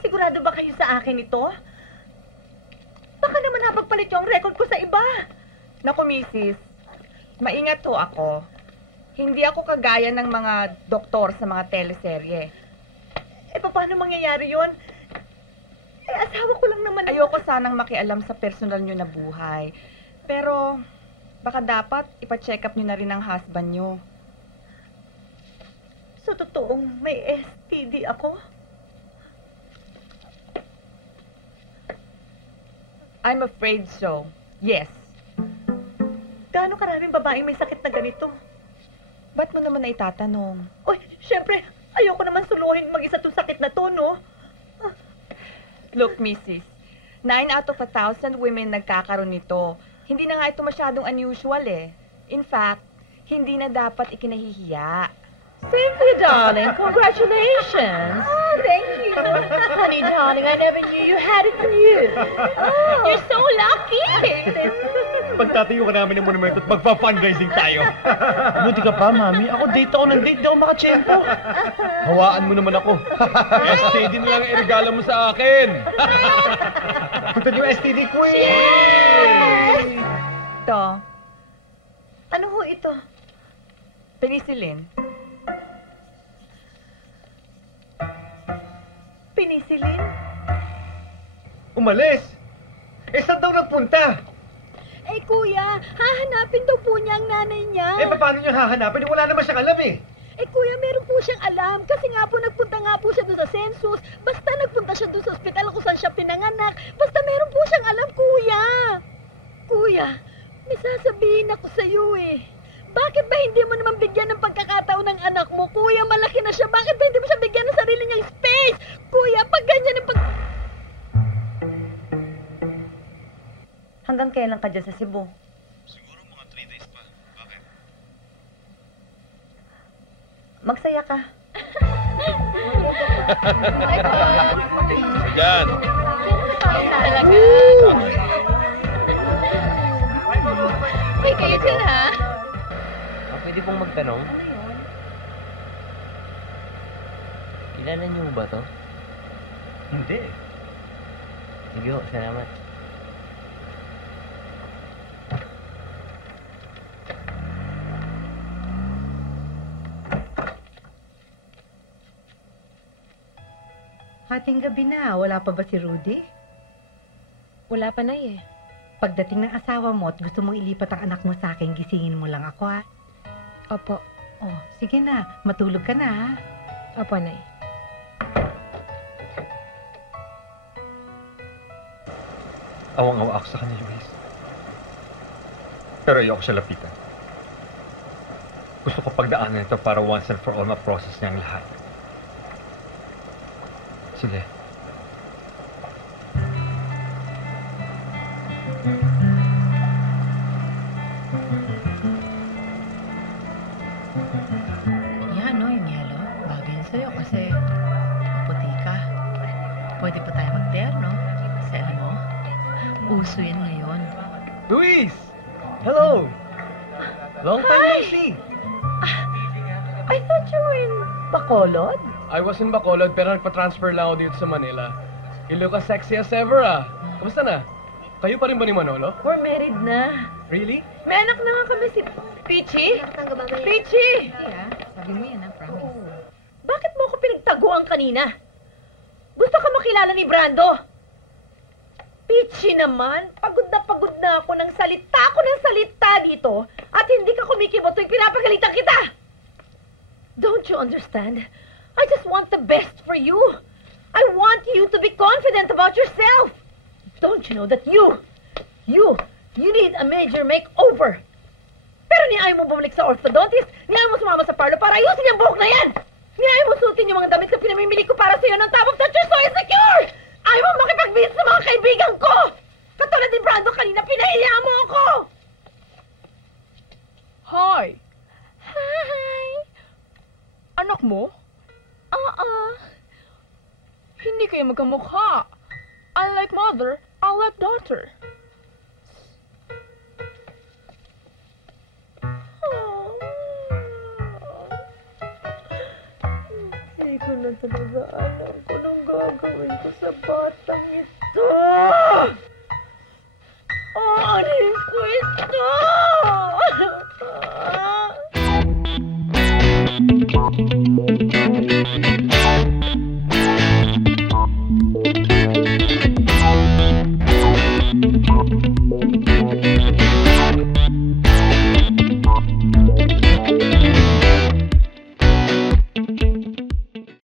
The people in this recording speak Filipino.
Sigurado ba kayo sa akin ito? Baka naman napagpalit yung record ko sa iba. Naku, misis, maingat ho ako. Hindi ako kagaya ng mga doktor sa mga teleserye. Eh, paano mangyayari yun? Eh, asawa ko lang naman. Ayoko sanang makialam sa personal nyo na buhay. Pero, baka dapat ipa-check up nyo na rin ang husband nyo. So, totoong may STD ako? I'm afraid so. Yes. Gaano karaming babaeng may sakit na ganito? Ba't mo naman na itatanong? Uy, syempre, ayoko naman suluhin mag-isa itong sakit na to, no? Look, Mrs., 9 out of 1,000 women nagkakaroon nito. Hindi na nga ito masyadong unusual eh. In fact, hindi na dapat ikinahihiya. Cynthia, darling, congratulations. Oh, thank you. Honey, darling, I never knew you had it in you. Oh. You're so lucky. Pagtatayo ka namin ng monumento at magpa-fundraising tayo. Buti ka pa, Mami. Ako date ako ng date. Di ako makachempo. Hawaan mo naman ako. STD na lang ang irigalo mo sa akin. Punta niyo STD Queen! Ito, Ano ho ito? penicillin. Penicillin? Umalis! Saan daw nagpunta? Eh, kuya, hahanapin daw po niya ang nanay niya. Paano niya hahanapin? Wala naman siyang alam eh. Eh, kuya, meron po siyang alam. Kasi nga po, nagpunta nga po siya doon sa census. Basta nagpunta siya doon sa ospital kung saan siya pinanganak. Basta meron po siyang alam, kuya. Kuya, may sasabihin ako sa iyo eh. Bakit ba hindi mo naman bigyan ng pagkakataon ng anak mo? Kuya, malaki na siya. Bakit ba hindi mo siya bigyan ng sarili niyang space? Kuya, pag ganyan ang Hanggang kailan ka dyan sa Cebu? Siguro mga 3 days pa. Bakit? Magsaya ka. Diyan. talaga. May kayo dyan, ha? Pwede pong magtanong? Ano yun? Kilala niyo ba to? Hindi. Sige ho, salamat. Hating gabi na, wala pa ba si Rudy? Wala pa na eh. Pagdating ng asawa mo at gusto mong ilipat ang anak mo sa akin, gisingin mo lang ako, ha? Opo. Oh, sige na, matulog ka na, ha? Opo, Nay. Awang-awa ako sa kanya, Luis. Pero ayoko siya lapitan. Gusto ko pagdaanan ito para once and for all ma-process niya ang lahat. Sige. Yan, no, yung yellow. Bagay yan sa'yo kasi maputi ka. Pwede pa tayo magterno. Kasi alam mo, uso yan ngayon. Luis! Hello! Long time no see! I thought you were in Bacolod. I was in Bacolod pero nagpa-transfer lang ako dito sa Manila. You look as sexy as ever ah. Kamusta na? Kayo pa rin ba ni Manolo? We're married na. Really? May anak na nga kami si Peachy. Peachy! Yeah, sabi mo yan, ha? Promise. Bakit mo ako pinagtaguan kanina? Gusto ka makilala ni Brando? Peachy naman, pagod na ako ng salita dito at hindi ka kumikibot tuwing pinapagalitan kita. Don't you understand? I just want the best for you. I want you to be confident about yourself. Don't you know that you need a major makeover? Pero niyayaw mo bumalik sa orthodontist, niyayaw mo sumama sa parlo para ayusin yung buhok na yan. Niyayaw mo suotin yung mga damit na pinamimili ko para sa'yo ng top of that you're so insecure. Ayaw mo makipag-visit sa mga kaibigan ko. Katulad ni Brando kanina, pinahiya mo ako. Hi! Hi! Anak mo? Hindi kayo magkamukha. Unlike mother, unlike daughter. na talaga alam ko nang gagawin ko sa batang ito. Anin ko ito!